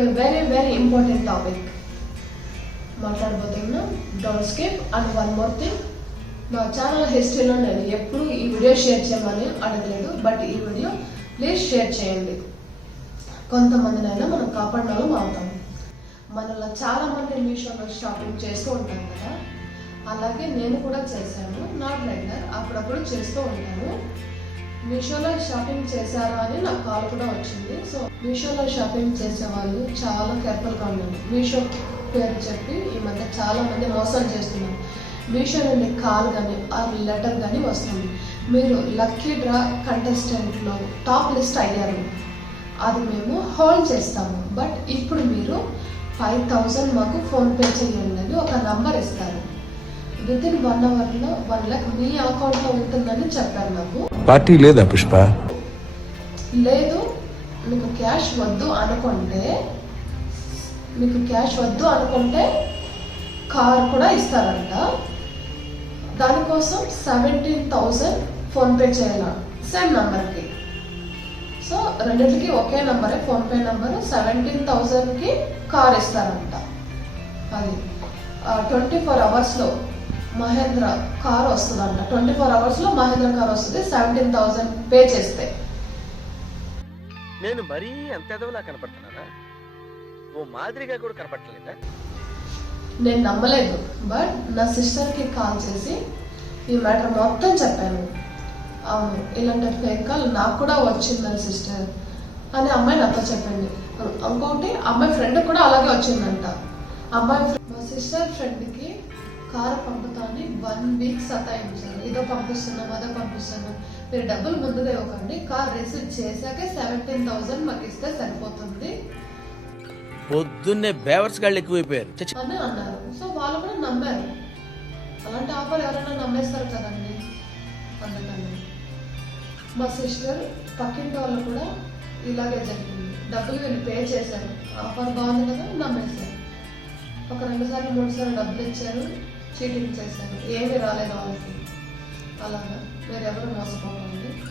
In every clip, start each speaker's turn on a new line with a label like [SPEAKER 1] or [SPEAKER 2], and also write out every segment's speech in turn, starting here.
[SPEAKER 1] Today very very important topic మాట్లాడబోతున్నా don't skip and one more thing నా channel హిస్టరీలో నేను ఎప్పుడు ఈ వీడియో షేర్ చేయమని అడగలేదు బట్ ఈ వీడియో ప్లీజ్ షేర్ చేయండి కొంతమందినైనా మనం కాపాడిన వాళ్ళం అవుతాం మనలో చాలామంది మీషోలో షాపింగ్ చేస్తూ ఉంటాం కదా అలాగే నేను కూడా చేశాను నాట్ రెగ్యులర్ అప్పుడప్పుడు చేస్తూ ఉంటాను మీషోలో షాపింగ్ చేశారా అని నాకు కాల్ కూడా వచ్చింది. సో మీషోలో షాపింగ్ చేసే వాళ్ళు చాలా కేర్ఫుల్గా ఉండండి. మీషో పేరు చెప్పి ఈ మధ్య చాలా మంది మోసం చేస్తున్నారు. మీషో నుండి కాల్ కానీ ఆ లెటర్ కానీ వస్తుంది. మీరు లక్కీ డ్రా కంటెస్టెంట్లో టాప్ లిస్ట్ అయ్యారు. అది మేము హోల్డ్ చేస్తాము. బట్ ఇప్పుడు మీరు ఫైవ్ థౌజండ్ మాకు ఫోన్పే చేయండి అని ఒక నంబర్ ఇస్తారు. విత్ ఇన్ వన్ అవర్లో వన్ లాక్ మీ అకౌంట్లో ఉంటుందని చెప్పారు నాకు.
[SPEAKER 2] పార్టీ లేదా పుష్ప?
[SPEAKER 1] లేదు మీకు క్యాష్ వద్దు అనుకుంటే మీకు క్యాష్ వద్దు అనుకుంటే కార్ కూడా ఇస్తారంట. దానికోసం సెవెంటీన్ థౌజండ్ ఫోన్పే చేయాల? సేమ్ నంబర్కి సో రెండింటికి ఒకే నంబరే ఫోన్పే నంబర్ సెవెంటీన్ థౌజండ్కి కార్ ఇస్తారంట. అది ట్వంటీ ఫోర్ అవర్స్లో మహేంద్ర కార్ వస్తుందంట. ట్వంటీ ఫోర్ అవర్స్లో మహేంద్ర కార్ వస్తుంది సెవెంటీన్ థౌజండ్ పే చేస్తే.
[SPEAKER 3] నేను మరీ అంత ఎదవలా కనపడుతున్నానా? ఓ మాదిరిగా కూడా కనపడలేదా
[SPEAKER 1] నేను నమ్మలేదు బట్ నా సిస్టర్కి కాల్ చేసి ఈ మ్యాటర్ మొత్తం చెప్పాను. అవును ఇలాంటి ఫేక్ కాల్ నాకు కూడా వచ్చిందని సిస్టర్ అని అమ్మాయి నాతో చెప్పింది. ఇంకొకటి అమ్మాయి ఫ్రెండ్ కూడా అలాగే వచ్చిందంట. అమ్మాయి మా సిస్టర్ ఫ్రెండ్కి కారు పంపుతాన్ని వన్ వీక్ సతాయించారు ఇదో పంపిస్తున్నాం అదో పంపిస్తున్నాం. మీరు డబ్బులు ముందుగా ఇవ్వకండి. కార్ రిసీవ్ చేశాకే సెవెంటీన్ థౌసండ్ మాకు ఇస్తే సరిపోతుంది.
[SPEAKER 4] పొద్దున్నే బేవర్స్ గాళ్ళు ఎక్కువైపోయారు.
[SPEAKER 1] అని అన్నారు. సో వాళ్ళు కూడా నమ్మారు. అలాంటి ఆఫర్ ఎవరైనా నమ్మేస్తారు కదండి. అందుకని. మా సిస్టర్ పక్కింటి వాళ్ళు కూడా ఇలాగే జరిగింది. డబ్బులు వీళ్ళు పే చేశారు. ఆఫర్ బాగుంది కదా నమ్మేశారు. ఒక రెండు సార్లు మూడు సార్లు డబ్బులు ఇచ్చారు. చీటింగ్ చేశారు ఏమీ రాలేదు వాళ్ళకి అలాగా. మీరు మోసపోకండి.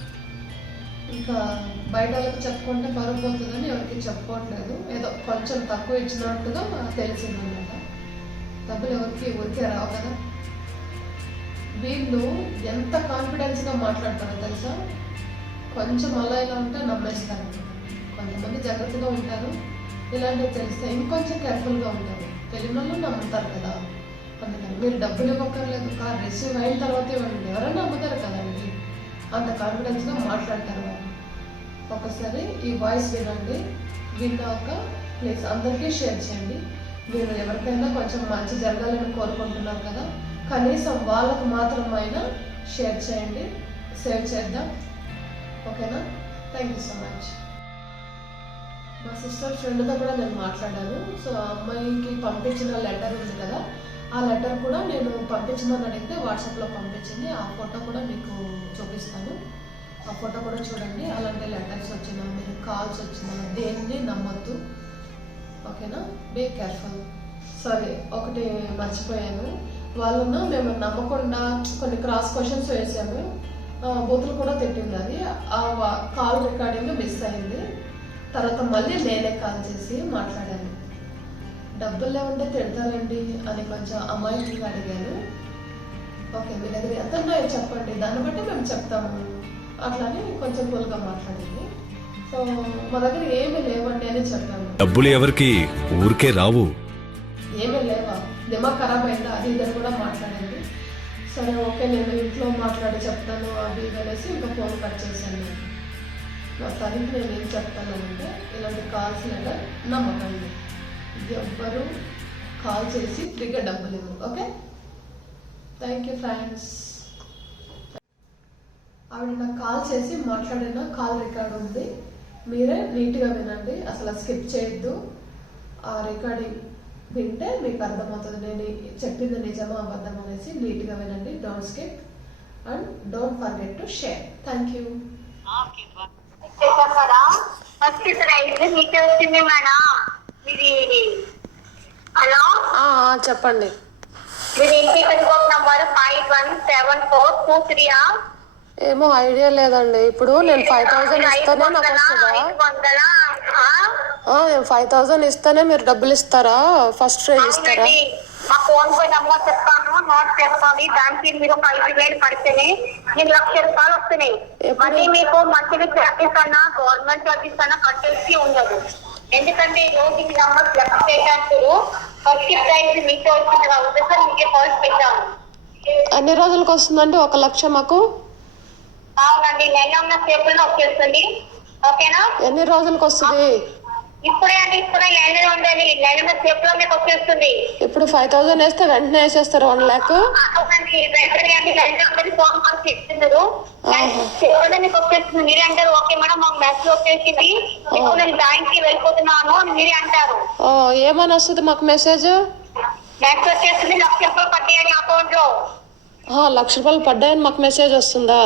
[SPEAKER 1] ఇంకా బయట వాళ్ళకి చెప్పుకుంటే పరుగు పోతుందని ఎవరికి చెప్పుకోవట్లేదు. ఏదో కొంచెం తక్కువ ఇచ్చినట్టుగా తెలిసిందన్నమాట డబ్బులు ఎవరికి ఊరికే రావు కదా. వీళ్ళు ఎంత కాన్ఫిడెన్స్గా మాట్లాడతారో తెలుసా? కొంచెం అలా ఇలా ఉంటే నమ్మేస్తారు. కొంతమంది జాగ్రత్తగా ఉంటారు. ఇలాంటివి తెలిస్తే ఇంకొంచెం కేర్ఫుల్గా ఉంటారు. తెలియని వాళ్ళు నమ్ముతారు కదా. అందుకని మీరు డబ్బులు ఇవ్వక్కర్లేదు. కార్ రిసీవ్ అయిన తర్వాత ఇవ్వండి ఎవరైనా అమ్ముతారు కదండి అంత కాన్ఫిడెన్స్గా మాట్లాడతారు వాళ్ళు. ఒకసారి ఈ వాయిస్ వినండి. విన్నాక ప్లీజ్ అందరికీ షేర్ చేయండి. మీరు ఎవరికైనా కొంచెం మంచి జరగాలని కోరుకుంటున్నారు కదా. కనీసం వాళ్ళకు మాత్రమైనా షేర్ చేయండి. సేవ్ చేద్దాం. ఓకేనా? థ్యాంక్ యూ సో మచ్ మా సిస్టర్ ఫ్రెండ్తో కూడా నేను మాట్లాడాను. సో ఆ అమ్మాయికి పంపించిన లెటర్ ఉంది కదా. ఆ లెటర్ కూడా నేను పంపించమని అడిగితే వాట్సాప్లో పంపించింది. ఆ ఫోటో కూడా మీకు చూపిస్తాను. ఆ ఫోటో కూడా చూడండి. అలాంటి లెటర్స్ వచ్చినా మీరు కాల్స్ వచ్చినా దేన్ని నమ్మద్దు. ఓకేనా? బీ కేర్ఫుల్ సారీ ఒకటి మర్చిపోయాను. వాళ్ళను మేము నమ్మకుండా కొన్ని క్రాస్ క్వశ్చన్స్ వేసాము. బూతులు కూడా తిట్టింది అది. ఆ వా- కాల్ రికార్డింగ్ మిస్ అయింది. తర్వాత మళ్ళీ నేనే కాల్ చేసి మాట్లాడాను. డబ్బులు లేకుంటే తిడతారండి అని కొంచెం అమాయకంగా అడిగాను ఓకే మీ దగ్గర ఎంత ఉన్నాయో చెప్పండి. దాన్ని బట్టి మేము చెప్తాము. అట్లానే కొంచెం కూల్గా మాట్లాడింది. సో మా దగ్గర ఏమీ లేవండి అని చెప్పాను
[SPEAKER 2] డబ్బులు ఎవరికి? ఊరికే రావు.
[SPEAKER 1] ఏమీ లేవా? దిమాగ్ ఖరాబ్ అయిందా? అది ఇదని కూడా మాట్లాడింది సరే ఓకే నేను ఇంట్లో మాట్లాడి చెప్తాను అది అనేసి ఇంకా ఫోన్ కట్ చేశాను. మొత్తానికి నేను ఏం చెప్తాను అంటే ఇలాంటి కాల్స్ లేదా నమ్మకండి. ఎవ్వరు కాల్ చేసి ఫ్రీగా డబ్బులు ఇవ్వరు ఓకే థ్యాంక్ యూ ఫ్రెండ్స్ ఆవిడ నాకు కాల్ చేసి మాట్లాడిన కాల్ రికార్డ్ ఉంది. మీరే నీట్గా వినండి అసలు స్కిప్ చేయొద్దు. ఆ రికార్డింగ్ వింటే మీకు అర్థమవుతుంది నేను చెప్పింది నిజమా అబద్ధం అనేసి నీట్గా వినండి don't skip and don't forget to share thank you
[SPEAKER 5] చేశాం ఫస్ట్ వచ్చింది మేడం హలో?
[SPEAKER 1] చెప్పండి. ఏమో ఐడియా లేదండి. ఇప్పుడు నేను ఫైవ్ థౌసండ్ ఇస్తేనే నాకు వస్తుందా?
[SPEAKER 5] ఆ?
[SPEAKER 6] ఫైవ్ థౌజండ్ ఇస్తేనే మీరు డబ్బులు ఇస్తారా? ఫస్ట్ ప్రైజ్ ఇస్తారా?
[SPEAKER 5] మా ఫోన్ పే నెంబర్ చెప్తాను. నోట్ చేసుకోండి. దానికి మీరు ఒక ఐదు వేలు పడితేనే మీకు లక్ష రూపాయలు వస్తున్నాయి? మళ్ళీ మీకు మంత్లీ చార్జెస్ అన్నా గవర్నమెంట్ చార్జెస్ అన్నా కట్టేసి ఉండదు. ఎందుకంటే ఈ రోజు మీ నెంబర్ లెక్క చేయడానికి ఫస్ట్ ప్రైజ్ మీతో వచ్చింది కాబట్టి సార్ మీకే ఫస్ట్ పెట్టాము
[SPEAKER 6] ఎన్ని రోజులకు వస్తుందండి? ఒక లక్ష మాకు?
[SPEAKER 5] అవునండి నెల ఉన్న సేపుల్లో వచ్చేస్తుంది ఓకేనా?
[SPEAKER 6] ఎన్ని రోజులకు వస్తుంది?
[SPEAKER 5] ఇప్పుడే
[SPEAKER 6] ఫైవ్ థౌజండ్ వేస్తే వెంటనే వేసేస్తారు వన్ ల్యాక్
[SPEAKER 5] మీరే అంటారు ఓకే మేడం మాకు మెసేజ్ వచ్చేసింది. నేను బ్యాంక్కి వెళ్ళిపోతున్నాను అని మీరే అంటారు.
[SPEAKER 6] ఏమని వస్తుంది మాకు మెసేజ్
[SPEAKER 5] మెసేజ్ వచ్చేస్తుంది లక్ష రూపాయలు పట్టేయండి అకౌంట్లో.
[SPEAKER 6] ఆ, లక్ష రూపాయలు పడ్డాయని మాకు మెసేజ్ వస్తుందా?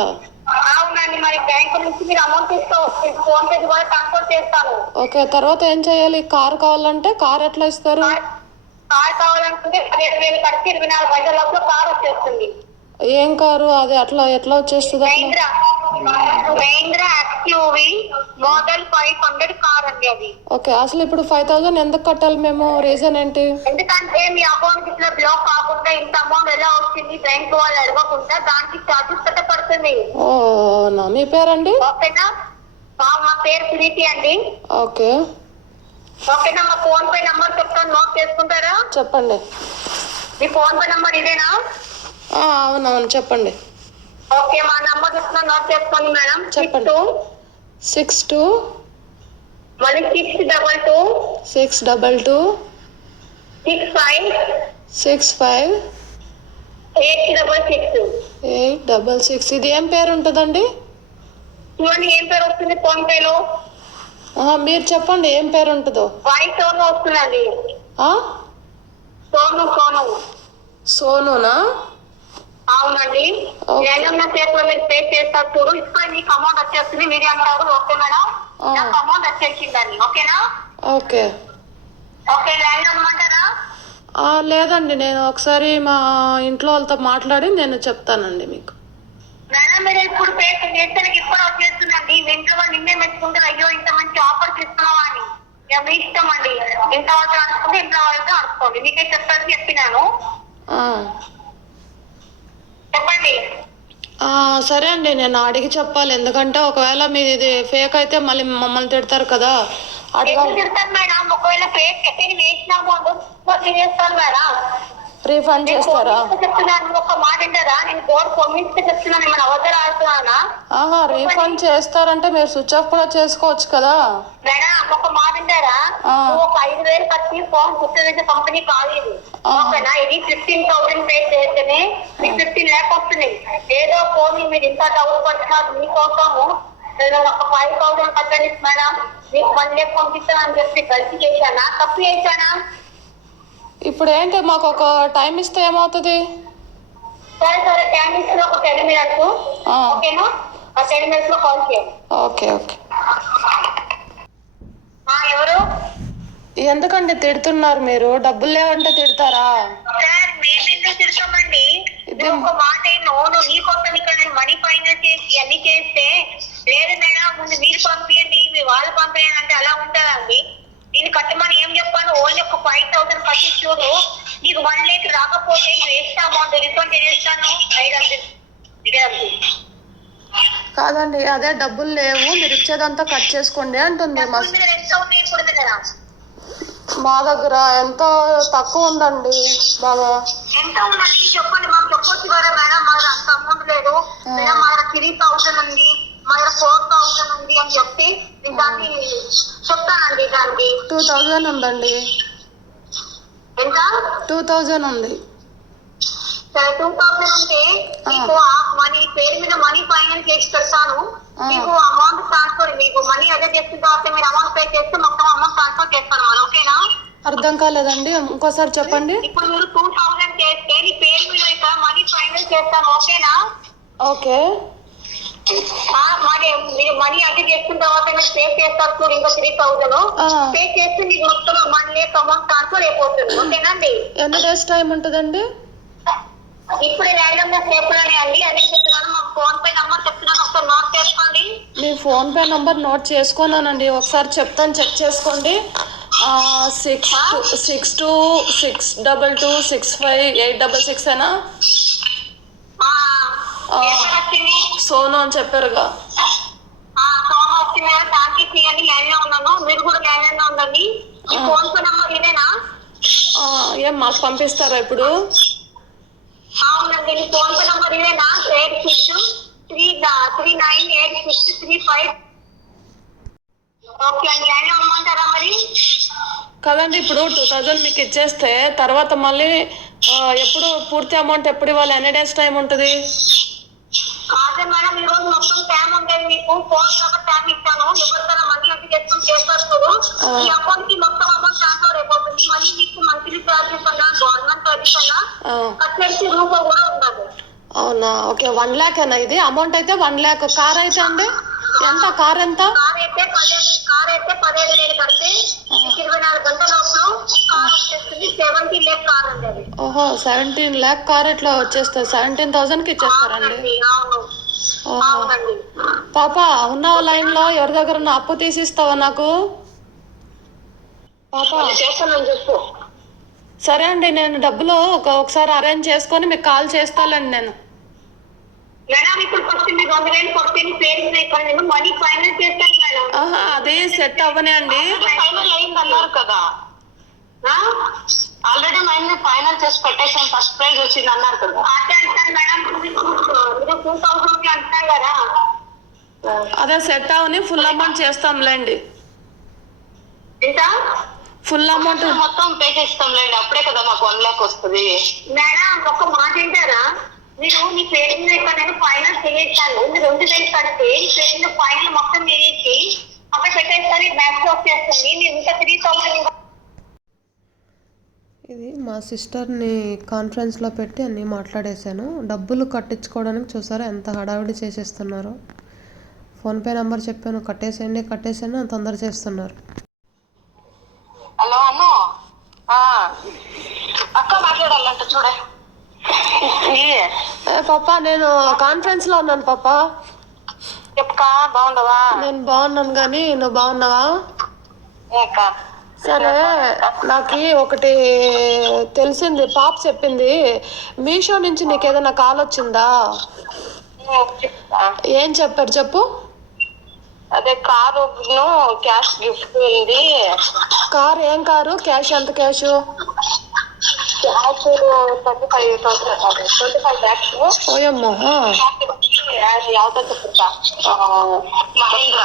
[SPEAKER 5] మరి బ్యాంక్ నుంచి మీరు అమౌంట్ తీసుకోవచ్చు ఫోన్ పే ద్వారా ట్రాన్స్ఫర్ చేస్తాను.
[SPEAKER 6] ఓకే తర్వాత ఏం చేయాలి? కార్ కావాలంటే కార్ ఎట్లా ఇస్తారు?
[SPEAKER 5] కార్ కావాలనుకుంటే పదిహేడు వేలు కడితే ఇరవై నాలుగు గంటల లోపల కార్ వచ్చేస్తుంది.
[SPEAKER 6] ఏం కారు? అది అట్లా ఎట్లా వచ్చేస్తుంది అట్లా?
[SPEAKER 5] మహేంద్ర.
[SPEAKER 6] ఓకే అసలు ఇప్పుడు ఫైవ్ థౌజండ్ ఎందుకు కట్టాలి మేము? రీజన్ ఏంటి?
[SPEAKER 5] ఎందుకంటే మీ అకౌంట్ ఇట్లా బ్లాక్ కాకుండా ఇంత అమౌంట్ ఎలా వచ్చింది బ్యాంక్ వాళ్ళు అడగకుండా దానికి చార్జెస్ కట్ట పడుతుంది
[SPEAKER 6] ఓ నా మీ పేరండి?
[SPEAKER 5] ఓకేనా? మా పేరు ప్రీతి అండి.
[SPEAKER 6] ఓకే.
[SPEAKER 5] ఓకేనా? మా ఫోన్ పే నంబర్ చెప్తాను నోట్ చేసుకుంటారా?
[SPEAKER 6] చెప్పండి.
[SPEAKER 5] మీ ఫోన్ పే నంబర్ ఇదేనా?
[SPEAKER 6] అవునవును చెప్పండి.
[SPEAKER 5] ఓకే మా నంబర్ చెప్తున్నా నోట్ చేసుకోండి madam. Six. Two
[SPEAKER 6] six two
[SPEAKER 5] మళ్ళీ six double two
[SPEAKER 6] six double two
[SPEAKER 5] six five
[SPEAKER 6] six five
[SPEAKER 5] eight double six
[SPEAKER 6] eight double six ఇది ఏం పేరు ఉంటుందండి?
[SPEAKER 5] చూడండి ఏం పేరు వస్తుంది ఫోన్ పేలో?
[SPEAKER 6] మీరు చెప్పండి ఏం పేరు ఉంటుందో?
[SPEAKER 5] వాయి సోను వస్తుందండి? సోను సోను.
[SPEAKER 6] సోనునా?
[SPEAKER 5] అవునండి. ఏమన్నా సేపులో మీరు పే చేస్తారు చూడు. ఇప్పుడు మీకు అమౌంట్ వచ్చేస్తుంది. మీరే అంటారు ఓకే మేడం. నాకు అమౌంట్ వచ్చేసిందండి. ఓకేనా?
[SPEAKER 6] ఓకే.
[SPEAKER 5] ఓకే లైన్ అమ్మంటారా
[SPEAKER 6] ఆ, లేదండి. నేను ఒకసారి మా ఇంట్లో వాళ్ళతో మాట్లాడి నేను చెప్తానండి మీకు.
[SPEAKER 5] మేడం మీరు ఇప్పుడు పే చేస్తే ఇప్పుడు వచ్చేస్తుందండి. మీ ఇంట్లో వాళ్ళు నిన్నే మెచ్చుకుంటారు అయ్యో ఇంత మంచి ఆఫర్స్ ఇస్తున్నావా అని. మీ ఇష్టం అండి. అనుకోండి అనుకోండి మీకే చెప్తాను చెప్పినాను.
[SPEAKER 6] ఆ.
[SPEAKER 5] చెప్పండి.
[SPEAKER 6] సరే అండి నేను అడిగి చెప్పాలి. ఎందుకంటే ఒకవేళ మీది ఇది ఫేక్ అయితే మళ్ళీ మమ్మల్ని తిడతారు కదా. అడగాలి.
[SPEAKER 5] తిడతాను మేడం? ఒకవేళ చెప్పి వేసినాము చేస్తాను మేడం.
[SPEAKER 6] రీఫండ్ చేస్తారా? ఆహా రీఫండ్ చేస్తారంటే మీరు స్విచ్ ఆఫ్ కూడా చేసుకోవచ్చు కదా.
[SPEAKER 5] మేడం ఒక మాట. నువ్వు ఒక ఐదు వేలు కట్టి ఫోన్ పుట్టిన కంపెనీ
[SPEAKER 6] ఆ.
[SPEAKER 5] ఓకేనా? ఇది ఫిఫ్టీన్ థౌసండ్ పే చేస్తేనే మీకు ఫిఫ్టీన్ ల్యాక్ వస్తుంది. ఏదో ఫోన్ మీరు ఇంత డబ్బులు పడుతున్నారు మీకోసము. ఒక ఫైవ్ థౌసండ్ కట్టండి మేడం. మీకు వన్ ల్యాక్ పంపిస్తానని చెప్పి గల్తీ చేశానా? తప్పు చేశానా?
[SPEAKER 6] ఇప్పుడు ఏంటి మాకు ఒక టైం ఇస్తే ఏమవుతుంది? Okay okay. ఎందుకండి తిడుతున్నారు మీరు? డబ్బులు లేవంటే తిడతారా? ఇది-
[SPEAKER 5] ఒక మాట నోను ఇక్కడ మనీ ఫైనల్ చేసి అన్ని చేస్తే లేదు మేడం ముందు మీరు పంపించండి మీ వాళ్ళు పంపించండి అంటే అలా ఉంటుందండి నేను కట్టమని ఏం చెప్పాను? ఓన్లీ ఒక ఫైవ్ థౌసండ్ కట్టించును నీకు వన్ లేక్ రాకపోతే వేస్తా అమౌంట్ రిఫండ్ చేస్తాను.
[SPEAKER 6] కాదండి అదే డబ్బులు లేవు. మీరు ఇచ్చేదంతా కట్ చేసుకోండి అంటుంది మా దగ్గర ఎంతో తక్కువ ఉందండి బాగా
[SPEAKER 5] ఎంత ఉందని చెప్పండి. మాకు చెప్పొచ్చు కదా మేడం. మా దగ్గర అంత అమౌంట్ లేదు. మేడం మా దగ్గర త్రీ థౌసండ్ ఉంది. మా దగ్గర ఫోర్ థౌసండ్ ఉంది అని చెప్పి చెప్తానండి దానికి.
[SPEAKER 6] టూ థౌజండ్ ఉందండి.
[SPEAKER 5] ఎంత?
[SPEAKER 6] టూ థౌజండ్ ఉంది.
[SPEAKER 5] టూ థౌసండ్ ఉంటే మీకు మనీ పేరు మీద మనీ ఫైనాన్స్ చేసి పెడతాను. మీకు అమౌంట్ ట్రాన్స్ఫర్ మీకు మనీ అదే చేసిన తర్వాత మీరు అమౌంట్ పే చేస్తే మొత్తం అమౌంట్ ట్రాన్స్ఫర్ చేస్తాను మరి ఓకేనా?
[SPEAKER 6] అర్థం కాలేదండి. ఇంకోసారి చెప్పండి.
[SPEAKER 5] ఇప్పుడు మీరు టూ థౌసండ్ చేస్తే నీ పేరు మీద మనీ ఫైనల్ చేస్తాను ఓకేనా?
[SPEAKER 6] ఓకే.
[SPEAKER 5] మరి మీరు మనీ అది తర్వాత పే చేస్తారు చూడు ఇంకా త్రీ థౌసండ్
[SPEAKER 6] ఆ.
[SPEAKER 5] పే చేస్తే మీకు మొత్తం మనీ అమౌంట్ ట్రాన్స్ఫర్ అయిపోతుంది. ఓకేనండి
[SPEAKER 6] ఎన్ని డేస్ టైం ఉంటుందండి?
[SPEAKER 5] ఇప్పుడు ర్యాండమ్గా సేపులోనే అండి. అదే చెప్తున్నాను మా ఫోన్ పే నంబర్ చెప్తున్నాను. ఒకసారి నోట్ చేసుకోండి.
[SPEAKER 6] మీ ఫోన్పే నంబర్ నోట్ చేసుకున్నానండి. ఒకసారి చెప్తాను చెక్ చేసుకోండి. Six six two six double two six five eight double six ఏనా
[SPEAKER 5] ఆ,
[SPEAKER 6] ఆ.
[SPEAKER 5] ఏ పేరు వచ్చింది
[SPEAKER 6] సోను అని చెప్పారుగా.
[SPEAKER 5] వచ్చింది దానికి లైన్లో ఉన్నాను. మీరు కూడా లైన్లో ఉండండి. ఈ ఫోన్ పే నంబర్ ఇదేనా?
[SPEAKER 6] ఆ, ఏం మాకు పంపిస్తారా ఇప్పుడు?
[SPEAKER 5] అవునండి ఫోన్ పే నంబర్ ఇదేనా? Eight six three three nine eight six three five okay అండి. లైన్లో ఉండమంటారా మరి?
[SPEAKER 6] కదండి ఇప్పుడు టూ థౌజండ్ మీకు ఇచ్చేస్తే తర్వాత మళ్ళీ ఎప్పుడు పూర్తి అమౌంట్ ఎప్పుడు ఇవ్వాలి? ఎన్ని డేస్ టైం ఉంటుంది?
[SPEAKER 5] కాదే మేడం ఈ రోజు మొత్తం టైం ఉండేది మీకు. ఫోన్ కాబట్టి టైం ఇస్తాను ఎవరికైనా మనీ ఎంత చేసుకుని చేస్తారు. ఈ అకౌంట్కి మొత్తం అమౌంట్ ట్రాన్స్ఫర్ అయిపోతుంది. మళ్ళీ మీకు మంత్లీ చార్జెస్ అన్నా గవర్నమెంట్ చార్జెస్ అన్నా కట్టేసి రూపాయి కూడా ఉండదు.
[SPEAKER 6] అవునా? ఓకే వన్ ల్యాక్ ఏనా ఇది. అమౌంట్ అయితే వన్ ల్యాక్ కార్ అయితే అండి? ఎంత? కార్ ఎంత?
[SPEAKER 5] కార్ అయితే పదిహేను అయితే పదిహేను వేలు కడితే ఇరవై నాలుగు గంటల లోపల కార్ వచ్చేస్తుంది. సెవెంటీ లేక్ కార్ అండి
[SPEAKER 6] ఓహో సెవెంటీన్ ల్యాక్ కార్ ఇట్లా వచ్చేస్తుంది? సెవెంటీన్ థౌజండ్కి ఇచ్చేస్తారండి.
[SPEAKER 5] అవునండి అవును.
[SPEAKER 6] పాప ఉన్నావా లైన్లో ఎవరి దగ్గర ఉన్న అప్పు తీసిస్తావా నాకు? పాప. సరే అండి నేను డబ్బులు ఒక ఒకసారి అరేంజ్ చేసుకొని మీకు కాల్ చేస్తానండి నేను.
[SPEAKER 5] మేడం ఇప్పుడు ఫస్ట్ మీరు రెండు వేలు కొట్టిన పేరు మీద ఇక్కడ నేను మనీ ఫైనల్ చేస్తాను మేడం.
[SPEAKER 6] ఆహా అది సెట్ అవ్వనే అండి.
[SPEAKER 5] ఫైనల్ అయింది అన్నారు కదా ఆల్రెడీ మైండ్ ఫైనల్ చేసి పెట్టేసాం ఫస్ట్ ప్రైజ్ వచ్చింది అన్నారు కదా అంటారు మేడం మీరు టూ థౌసండ్ అంటున్నారు కదా.
[SPEAKER 6] అదే సెట్ అవని ఫుల్ అమౌంట్ చేస్తాంలేండి.
[SPEAKER 5] ఎంత?
[SPEAKER 6] ఫుల్ అమౌంట్
[SPEAKER 5] మొత్తం పే చేస్తాం లేండి అప్పుడే కదా మాకు వన్ లాక్ వస్తుంది. మేడం ఒక మాట ఏంటారా మీరు మీ పేరు మీద ఇక్కడ నేను ఫైనల్ చేసేసాను మీరు రెండు వేలు కడితే ఈ పేరు మీద ఫైనల్ మొత్తం చేసి అక్కడ పెట్టేస్తాను బ్యాక్ వచ్చేస్తుంది. నేను ఇంకా త్రీ థౌసండ్
[SPEAKER 6] ఇది మా సిస్టర్ని కాన్ఫరెన్స్లో పెట్టి అన్నీ మాట్లాడేశాను. డబ్బులు కట్టించుకోవడానికి చూసారా ఎంత హడావిడి చేసేస్తున్నారు. ఫోన్పే నెంబర్ చెప్పాను కట్టేసేయండి కట్టేసేయండి అంత తొందర చేస్తున్నారు.
[SPEAKER 5] హలో అన్ను ఆ, అక్క మాట్లాడాలంట చూడే.
[SPEAKER 6] పాప నేను కాన్ఫరెన్స్లో ఉన్నాను పాప.
[SPEAKER 5] చెప్పుకా బాగుండవా
[SPEAKER 6] నేను బాగున్నాను కానీ నువ్వు బాగున్నావా? సరే నాకు ఒకటి తెలిసింది పాప చెప్పింది. మీషో నుంచి నీకు ఏదైనా కాల్ వచ్చిందా? ఏం చెప్పారు చెప్పు?
[SPEAKER 5] అదే కారు క్యాష్ గిఫ్ట్ ఉంది.
[SPEAKER 6] కార్ ఏం కారు? క్యాష్ ఎంత క్యాష్?
[SPEAKER 5] ಹಾಯ್ ಟೀಮ್ ಟಪ್ಪಿಕಾಯ್
[SPEAKER 6] ಮಹೇಂದ್ರ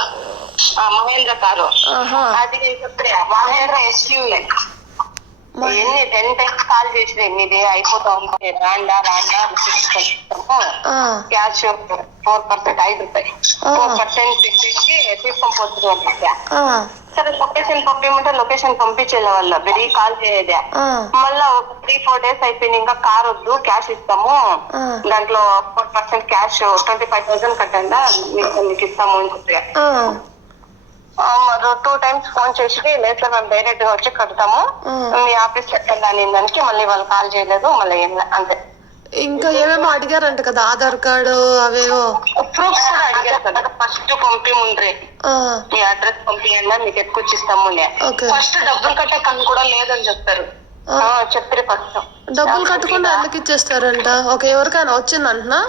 [SPEAKER 5] ಮಹೇಂದ್ರ ಕಾರು ಅದಿ ಸಪ್ರೇ
[SPEAKER 6] ಮಹೇಂದ್ರ
[SPEAKER 5] ఎన్ని టెన్ టైమ్స్ కాల్ చేసిన ఎనిమిది అయిపోతా రాండా రాండా క్యాష్ ఫోర్ పర్సెంట్ ఐదు రూపాయి. ఫోర్ పర్సెంట్ ఇచ్చేసి తీసుకొని పోతుంది
[SPEAKER 6] ఆ,
[SPEAKER 5] సరే లొకేషన్ పంపించమంటే లొకేషన్ పంపించేలే వాళ్ళ బెరీ కాల్ చేయదే. మళ్ళా ఒక త్రీ ఫోర్ డేస్ అయిపోయింది ఇంకా కార్ వద్దు క్యాష్ ఇస్తాము. దాంట్లో four percent cash twenty five thousand కట్టండా మీకు ఇస్తాము అని టూ టైమ్స్ ఫోన్ చేసి లేట్లా మేము డైరెక్ట్గా వచ్చి కడతాము. మీ ఆఫీస్ ఎక్కడ అని దానికి మళ్ళీ వాళ్ళు కాల్ చేయలేదు మళ్ళీ ఏం లే, అంతే.
[SPEAKER 6] ఇంకా ఏమేమో అడిగారంట కదా ఆధార్ కార్డు అవేవో.
[SPEAKER 5] ప్రూఫ్స్ కూడా అడిగారు కదా ఫస్ట్ పంపి ముందరే
[SPEAKER 6] ఆ,
[SPEAKER 5] మీ అడ్రస్ పంపియండి మీకు ఎత్తుకొచ్చిస్తాము
[SPEAKER 6] ఓకే.
[SPEAKER 5] ఫస్ట్ డబ్బులు కట్టే కన్ను కూడా లేదని చెప్తారు
[SPEAKER 6] ఆ.
[SPEAKER 5] చెప్పారు ఫస్ట్.
[SPEAKER 6] డబ్బులు కట్టకుండా ఎందుకు ఇచ్చేస్తారంట? ఓకే ఎవరికైనా వచ్చిందంటనా?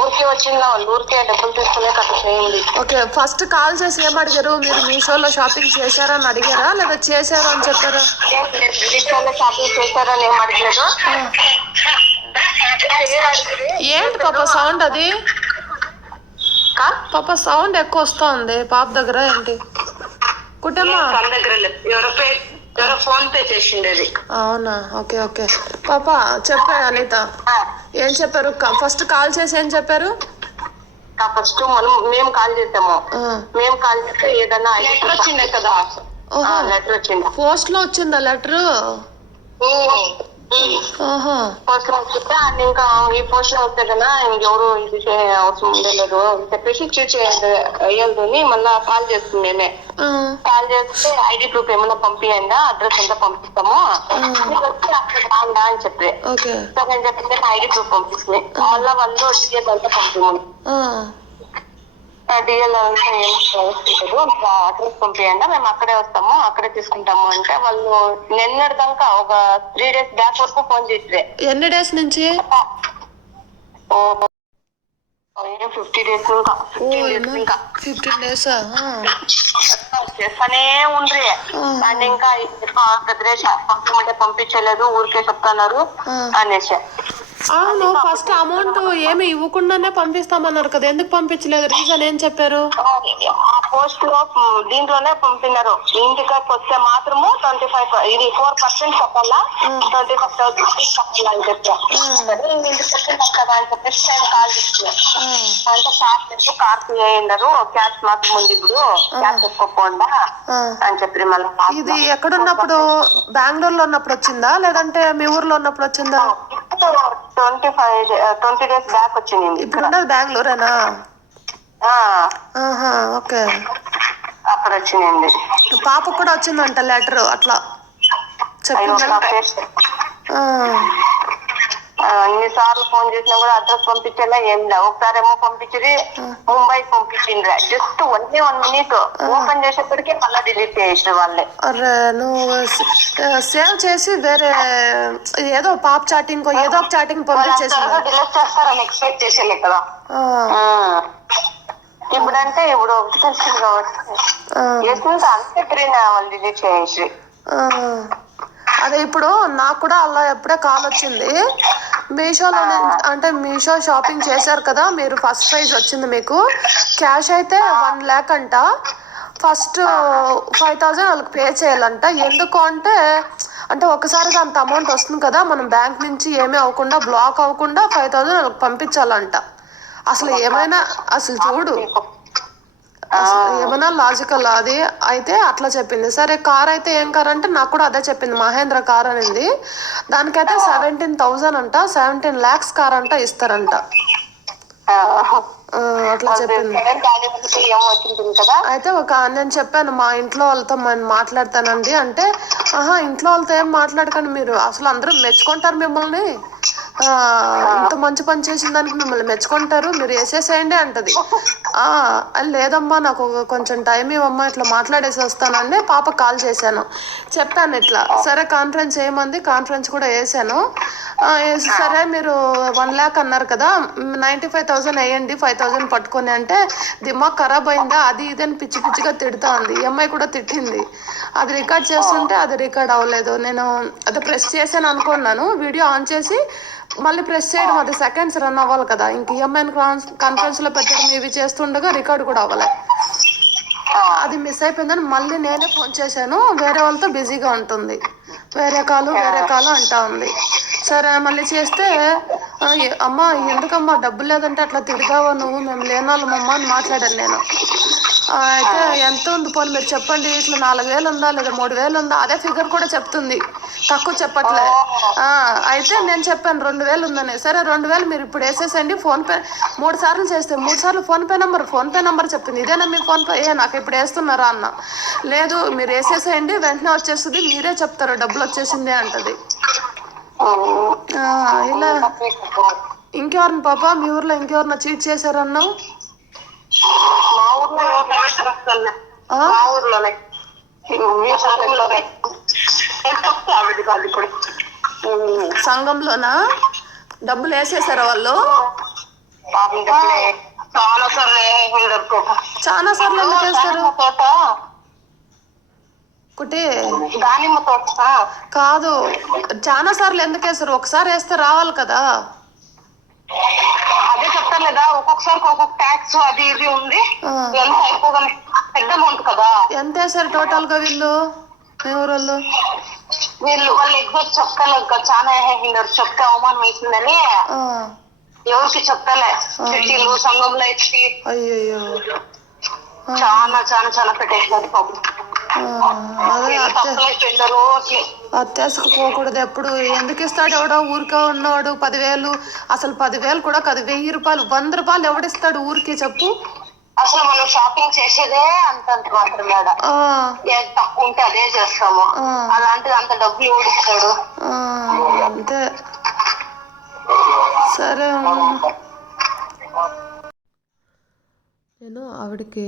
[SPEAKER 5] ఊరికే వచ్చిందా? వాళ్ళు ఊరికే డబ్బులు తీసుకునే కట్ట చేయండి
[SPEAKER 6] ఓకే ఫస్ట్ కాల్ చేసి ఏం అడిగారు? మీరు మీషోలో షాపింగ్ చేశారని అడిగారా? లేదా చేశారు అని చెప్పారా?
[SPEAKER 5] విదేశాల్లో షాపింగ్ చేశారని ఏం అడగలేదు.
[SPEAKER 6] ఏంటి పాప సౌండ్ అది? పాప సౌండ్ ఎక్కువ వస్తా ఉంది పాప దగ్గర ఏంటి? కుటుంబ?
[SPEAKER 5] దగ్గర ఎవరో ఫోన్ పే చేసిండేది.
[SPEAKER 6] అవునా? Okay okay. పాప చెప్పా అనిత. ఏం చెప్పారు? ఫస్ట్ కాల్ చేసి ఏం చెప్పారు?
[SPEAKER 5] ఫస్ట్ మనం మేము కాల్ చేసాము. మేము కాల్ చేస్తే ఏదన్నా లెటర్ వచ్చిండే కదా? లెటర్ వచ్చిందా.
[SPEAKER 6] పోస్ట్లో వచ్చిందా లెటర్?
[SPEAKER 7] లో చెప్తే ఆయన ఇంకా ఈ లో వస్తే కదా ఇంకెవరు ఇది అవసరం ఉండలేదు అని చెప్పేసి చేయండి. అయ్యని మళ్ళా కాల్ చేస్తుంది నేనే. కాల్ చేస్తే ఐడి ప్రూఫ్ ఏమైనా పంపియండి? అడ్రస్ ఎంత పంపిస్తాము? రాండా అని చెప్పి. సరే అని చెప్పి నేను ఐడి ప్రూఫ్ పంపిస్తుంది. మళ్ళా వాళ్ళు డిఎల్ అంతా పంపించమని
[SPEAKER 6] ఆ,
[SPEAKER 7] డిఎల్ ఏం లేదు అడ్రస్ పంపియండి. మేము అక్కడే వస్తాము. అక్కడే తీసుకుంటాము అంటే వాళ్ళు నిన్నటి దాకా ఒక త్రీ డేస్ బ్యాక్ వరకు ఫోన్ చేసిరే
[SPEAKER 6] ఎన్ని డేస్ నుంచి?
[SPEAKER 7] ఫిఫ్టీ డేస్ ఇంకా ఫిఫ్టీన్ డేస్ చేస్తానే ఉండ్రి. అండ్ ఇంకా పంపించలేదు. ఊరికే చెప్తున్నారు అనేసి.
[SPEAKER 6] అవును ఫస్ట్ అమౌంట్ ఏమి ఇవ్వకుండానే పంపిస్తామన్నారు కదా. ఎందుకు పంపించలేదు? రీజన్ ఏం చెప్పారు?
[SPEAKER 7] ఆ పోస్ట్లో దీంట్లోనే పంపినారు. ఇంటికి వస్తే మాత్రము ట్వంటీ ఫైవ్ ఇది ఫోర్ పర్సెంట్ చెప్పాలా ట్వంటీ ఫైవ్ థౌసండ్ చెప్పాలా అని చెప్పా. సరే, ఇంటికి వస్తే కదా అని చెప్పేసి నేను కాల్ చేస్తున్నాను అంటే క్యాష్ లేదు కార్ చేయన్నారు క్యాష్ మాత్రం ఉంది ఇప్పుడు. క్యాష్ ఎక్కువకుండా. అని చెప్పి మళ్ళీ
[SPEAKER 6] ఇది ఎక్కడున్నప్పుడు? బెంగళూరులో ఉన్నప్పుడు వచ్చిందా? లేదంటే మీ ఊర్లో ఉన్నప్పుడు వచ్చిందా?
[SPEAKER 7] Twenty five twenty days back వచ్చింది
[SPEAKER 6] ఇప్పుడు
[SPEAKER 7] ఆ,
[SPEAKER 6] ఆహా ఓకే.
[SPEAKER 7] అక్కడ వచ్చింది
[SPEAKER 6] పాపకు కూడా వచ్చిందంట లెటర్ అట్లా.
[SPEAKER 7] అయ్యో
[SPEAKER 6] చెప్పింది
[SPEAKER 7] నా ఫేస్
[SPEAKER 6] ఆ,
[SPEAKER 7] అన్ని సార్లు ఫోన్ చేసినా కూడా అడ్రస్ పంపించేలా ఏం లేదు ఒకసారి ఏమో పంపించి Mumbai పంపించిండ్రు. Just one one minute. Open చేసేప్పటికే మళ్ళీ డిలీట్ చేసిన వాళ్ళే.
[SPEAKER 6] అరే నువ్వు సేవ్ చేసి వేరే ఏదో పాప్ చాటింగ్ ఏదో ఒక చాటింగ్ పంపించేసి
[SPEAKER 7] డిలీట్ చేస్తారని ఎక్స్పెక్ట్ చేసేలే కదా. ఇప్పుడంటే ఇప్పుడు ఒకటి తెలిసింది కాబట్టి అంతే వాళ్ళు డిలీట్ చేసి
[SPEAKER 6] ఆ. అదే ఇప్పుడు నాకు కూడా అలా ఎప్పుడే కాల్ వచ్చింది. మీషోలో అంటే మీషో షాపింగ్ చేశారు కదా మీరు ఫస్ట్ ప్రైజ్ వచ్చింది మీకు. క్యాష్ అయితే వన్ ల్యాక్ అంట. ఫస్ట్ ఫైవ్ థౌజండ్ వాళ్ళకి పే చేయాలంట. ఎందుకు అంటే అంటే ఒకసారిగా అంత అమౌంట్ వస్తుంది కదా మనం బ్యాంక్ నుంచి ఏమీ అవ్వకుండా బ్లాక్ అవ్వకుండా ఫైవ్ థౌజండ్ వాళ్ళకి పంపించాలంట. అసలు ఏమైనా అసలు చూడు. ఏమైనా లాజికల్ అది? అయితే అట్లా చెప్పింది. సరే కార్ అయితే ఏం కార్ అంటే నాకు కూడా అదే చెప్పింది. మహేంద్ర కార్ అనింది. దానికైతే సెవెంటీన్ థౌజండ్ అంట. సెవెంటీన్ ల్యాక్స్ కార్ అంట ఇస్తారంట. అట్లా చెప్పింది. అయితే ఒక నేను చెప్పాను మా ఇంట్లో వాళ్ళతో నేను మాట్లాడతానండి అంటే ఆహా ఇంట్లో వాళ్ళతో ఏం మాట్లాడకండి మీరు. అసలు అందరూ మెచ్చుకుంటారు మిమ్మల్ని. ఇంత మంచి పని చేసిన దానికి మిమ్మల్ని మెచ్చుకుంటారు మీరు వేసేసేయండి అంటది. ఆ, లేదమ్మా నాకు కొంచెం టైం ఇవ్వమ్మా ఇట్లా మాట్లాడేసి వస్తానండి పాప కాల్ చేశాను. చెప్పాను ఇట్లా సరే కాన్ఫరెన్స్ ఏమంది కాన్ఫరెన్స్ కూడా వేసాను. సరే మీరు వన్ ల్యాక్ అన్నారు కదా నైంటీ ఫైవ్ థౌసండ్ వేయండి ఫైవ్ థౌసండ్ పట్టుకొని అంటే దిమాగ్ ఖరాబ్ అయిందా అది ఇది అని పిచ్చి పిచ్చిగా తిడతా ఉంది అమ్మాయి కూడా తిట్టింది. అది రికార్డ్ చేస్తుంటే అది రికార్డ్ అవ్వలేదు. నేను అది ప్రెస్ చేశాను అనుకున్నాను వీడియో ఆన్ చేసి మళ్ళీ ప్రెస్ చేయడం అది సెకండ్స్ రన్ అవ్వాలి కదా. ఇంక ఈ కాన్ఫరెన్స్లో పెట్టడం ఇవి చేస్తుండగా రికార్డ్ కూడా అవ్వలే. అది మిస్ అయిపోయిందని మళ్ళీ నేనే ఫోన్ చేశాను. వేరే వాళ్ళతో బిజీగా ఉంటుంది. వేరే కాలు వేరే కాలు అంటా ఉంది. సరే మళ్ళీ చేస్తే అమ్మ అమ్మా ఎందుకమ్మా డబ్బులు లేదంటే అట్లా తిడతావా నువ్వు? మేము లేనాళ్ళమమ్మా అని మాట్లాడాను నేను. అయితే ఎంత ఉంది పోనీ మీరు చెప్పండి. ఇట్లా నాలుగు వేలు ఉందా లేదా మూడు వేలు ఉందా? అదే ఫిగర్ కూడా చెప్తుంది. తక్కువ చెప్పట్లే. అయితే నేను చెప్పాను రెండు వేలు ఉందని. సరే రెండు వేలు మీరు ఇప్పుడు వేసేసండి ఫోన్ పే మూడు సార్లు చేస్తే మూడు సార్లు PhonePe number PhonePe number చెప్పింది. ఇదేనా మీ ఫోన్ పే? ఏ నాకు ఇప్పుడు వేస్తున్నారా అన్న. లేదు మీరు వేసేసేయండి వెంటనే వచ్చేస్తుంది మీరే చెప్తారు డబ్బులు వచ్చేసింది అంటది. ఇలా. ఇంకెవరిని పాప? మీ ఊర్లో ఇంకెవరిన చీట్ చేశారన్నావు?
[SPEAKER 7] మా ఊర్లో ఆవిడ కాదు ఇప్పుడు ఉమ్.
[SPEAKER 6] సంఘంలోనా? డబ్బులు వేసేసారా వాళ్ళు?
[SPEAKER 7] చాలా సార్లు
[SPEAKER 6] చాలా సార్లు ఎందుకు వేస్తారు? కుటి
[SPEAKER 7] దానిమ్మ తోట
[SPEAKER 6] కాదు చాలా సార్లు ఎందుకు వేస్తారు? ఒకసారి వేస్తే రావాలి కదా.
[SPEAKER 7] అదే చెప్తాను లేదా ఒక్కొక్కసారి ఒక్కొక్క ట్యాక్స్ అది ఇది ఉంది. ఎంత అయిపోగానే పెద్ద అమౌంట్ కదా.
[SPEAKER 6] ఎంత వేసారు టోటల్గా వీళ్ళు? మీ ఊరోళ్ళు
[SPEAKER 7] వీళ్ళు వాళ్ళు ఎగ్జాక్ట్ చెప్తాను చాలా వేసిండారు చెప్తే అవమానం వేసిందని
[SPEAKER 6] ఆ,
[SPEAKER 7] ఎవరికి చెప్తాలే చిట్టీలు సంఘంలో ఇచ్చి
[SPEAKER 6] అయ్యయ్యో.
[SPEAKER 7] చాలా చాలా చాలా పెట్టేసినారు పాపం.
[SPEAKER 1] అత్యాశకు పోకూడదు ఎప్పుడు. ఎందుకు ఇస్తాడు ఎవడో? ఊరికే ఉన్నవాడు పదివేలు. అసలు పదివేలు కూడా కాదు వెయ్యి రూపాయలు వంద రూపాయలు ఎవడిస్తాడు ఊరికి చెప్పు.
[SPEAKER 7] అసలు మనం షాపింగ్ చేసేదే అంతంత మాత్రం మేడం. ఏది తక్కువ ఉంటే అదే చేస్తాము. అలాంటిది అంత డబ్బులు ఓడిస్తాడు
[SPEAKER 1] అంతే. సరే. నేను ఆవిడకి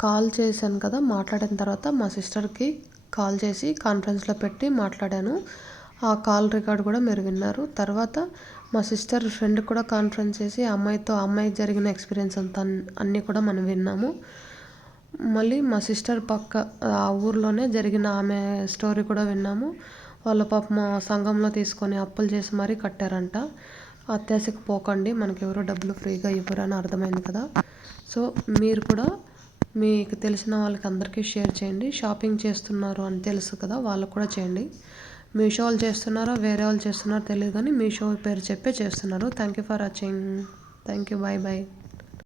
[SPEAKER 1] కాల్ చేశాను కదా మాట్లాడిన తర్వాత మా సిస్టర్కి కాల్ చేసి కాన్ఫరెన్స్లో పెట్టి మాట్లాడాను. ఆ కాల్ రికార్డ్ కూడా మీరు విన్నారు. తర్వాత మా సిస్టర్ ఫ్రెండ్ కూడా కాన్ఫరెన్స్ చేసి ఆ అమ్మాయితో ఆ జరిగిన ఎక్స్పీరియన్స్ అంతా అన్నీ కూడా మనం విన్నాము. మళ్ళీ మా సిస్టర్ పక్క ఆ ఊర్లోనే జరిగిన ఆమె స్టోరీ కూడా విన్నాము. వాళ్ళ పాపం సంఘంలో తీసుకొని అప్పులు చేసి మరీ కట్టారంట. అత్యాశకు పోకండి మనకి డబ్బులు ఫ్రీగా ఇవ్వరని అర్థమైంది కదా. సో మీరు కూడా మీకు తెలిసిన వాళ్ళకి అందరికీ షేర్ చేయండి. షాపింగ్ చేస్తున్నారు అని తెలుసు కదా వాళ్ళకు కూడా చేయండి. మీషో వాళ్ళు చేస్తున్నారో వేరే వాళ్ళు చేస్తున్నారో తెలియదు కానీ మీషో పేరు చెప్పే చేస్తున్నారు. Thank you for watching thank you bye bye